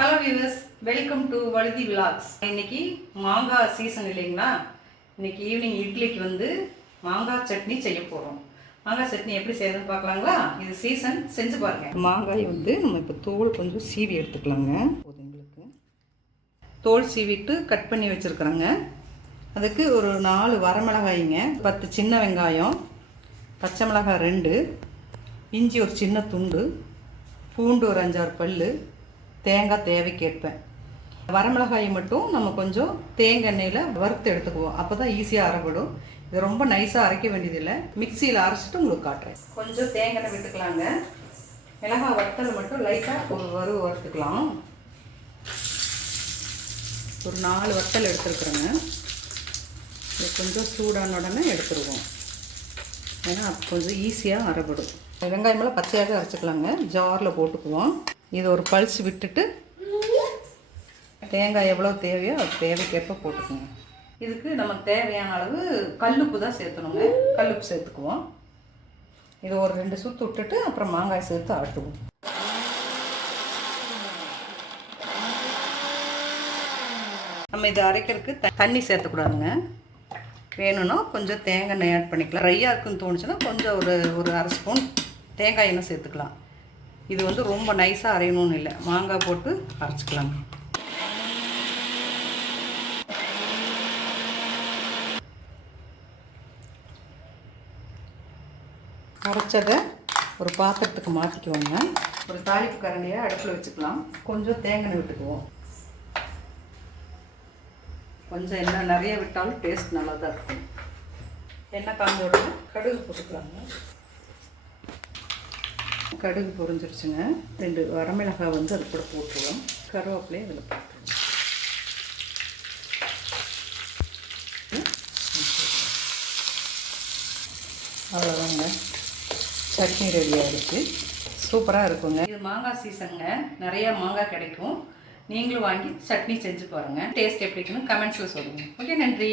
Hello viewers welcome to Vazhudhi vlogs இன்னைக்கு மாங்காய் season இல்லைங்களா? இன்னைக்கு ஈவினிங் இட்லிக்கு வந்து மாங்காய் சட்னி செய்ய போகிறோம் மாங்காய் சட்னி எப்படி செய்யறதுன்னு பார்க்கலாங்களா? இது சீசன் செஞ்சு பாருங்க. மாங்காய் வந்து நம்ம இப்போ தோல் கொஞ்சம் சீவி எடுத்துக்கலாங்க. போதும் எங்களுக்கு. தோல் சீவிட்டு கட் பண்ணி வச்சுருக்குறேங்க. அதுக்கு ஒரு நாலு வரமிளகாய்ங்க பத்து சின்ன வெங்காயம் பச்சை மிளகாய் ரெண்டு இஞ்சி ஒரு சின்ன துண்டு பூண்டு ஒரு அஞ்சாறு பல் தேங்காய் தேவைக்கேற்பேன் வரமிளகாயை மட்டும் நம்ம கொஞ்சம் தேங்காய் எண்ணெயில் வறுத்து எடுத்துக்குவோம். அப்போ தான் ஈஸியாக அரைப்படும் இது ரொம்ப நைஸாக அரைக்க வேண்டியதில்லை. மிக்சியில் அரைச்சிட்டு உங்களுக்கு காட்டுறேன். கொஞ்சம் தேங்காய் எண்ணெய் விட்டுக்கலாங்க. மிளகாய் வத்தல் மட்டும் லைட்டாக ஒரு வறு வறுத்துக்கலாம். ஒரு நாலு வத்தல் எடுத்துருக்குறேங்க. இது கொஞ்சம் சூடான உடனே எடுத்துருவோம். ஏன்னா அது கொஞ்சம் ஈஸியாக அரைப்படும் வெங்காயமெல்லாம் பச்சையாகவே அரைச்சிக்கலாங்க. ஜாரில் போட்டுக்குவோம். இது ஒரு பல்ஸ் விட்டுட்டு தேங்காய் எவ்வளோ தேவையோ அது தேவைக்கேற்ப போட்டுக்கோங்க. இதுக்கு நமக்கு தேவையான அளவு கல்லுப்பு தான் சேர்த்தணுங்க. கல்லுப்பு சேர்த்துக்குவோம். இது ஒரு ரெண்டு சுற்று விட்டுட்டு அப்புறம் மாங்காய் சேர்த்து ஆட்டுவோம். நம்ம இதை அரைக்கிறதுக்கு த- தண்ணி சேர்த்துக்கூடாதுங்க. வேணும்னா கொஞ்சம் தேங்காய் எண்ணெய் ஆட் பண்ணிக்கலாம். ட்ரையாக இருக்குன்னு தோணுச்சுன்னா கொஞ்சம் ஒரு ஒரு அரை ஸ்பூன் தேங்காய் எண்ணெய் சேர்த்துக்கலாம். இது வந்து ரொம்ப நைஸாக அரையணும்னு இல்லை. மாங்காய் போட்டு அரைச்சிக்கலாங்க. அரைச்சதை ஒரு பாத்திரத்துக்கு மாற்றிக்குவோங்க ஒரு தாளிப்பு கரண்டியை அடுப்பில் வச்சுக்கலாம். கொஞ்சம் தேங்காய் விட்டுக்குவோம். கொஞ்சம் எண்ணெய் நிறைய விட்டாலும் டேஸ்ட் நல்லா தான் இருக்கும். எண்ணெய் காஞ்சோட கடுகு போட்டுக்கலாங்க கடுகு பொரிஞ்சிருச்சுங்க. ரெண்டு வரமிளகாய் வந்து அது கூட போட்டுருவோம். கருவேப்பிலையும் இதில் போட்டுருவோம். அவ்வளோதாங்க. சட்னி ரெடி ஆகிடுச்சு சூப்பராக இருக்குங்க. இது மாங்காய் சீசனுங்க. நிறையா மாங்காய் கிடைக்கும். நீங்களும் வாங்கி சட்னி செஞ்சு பாருங்கள் டேஸ்ட் எப்படி இருக்குன்னு கமெண்ட்ஸில் சொல்லுங்கள் ஓகே நன்றி.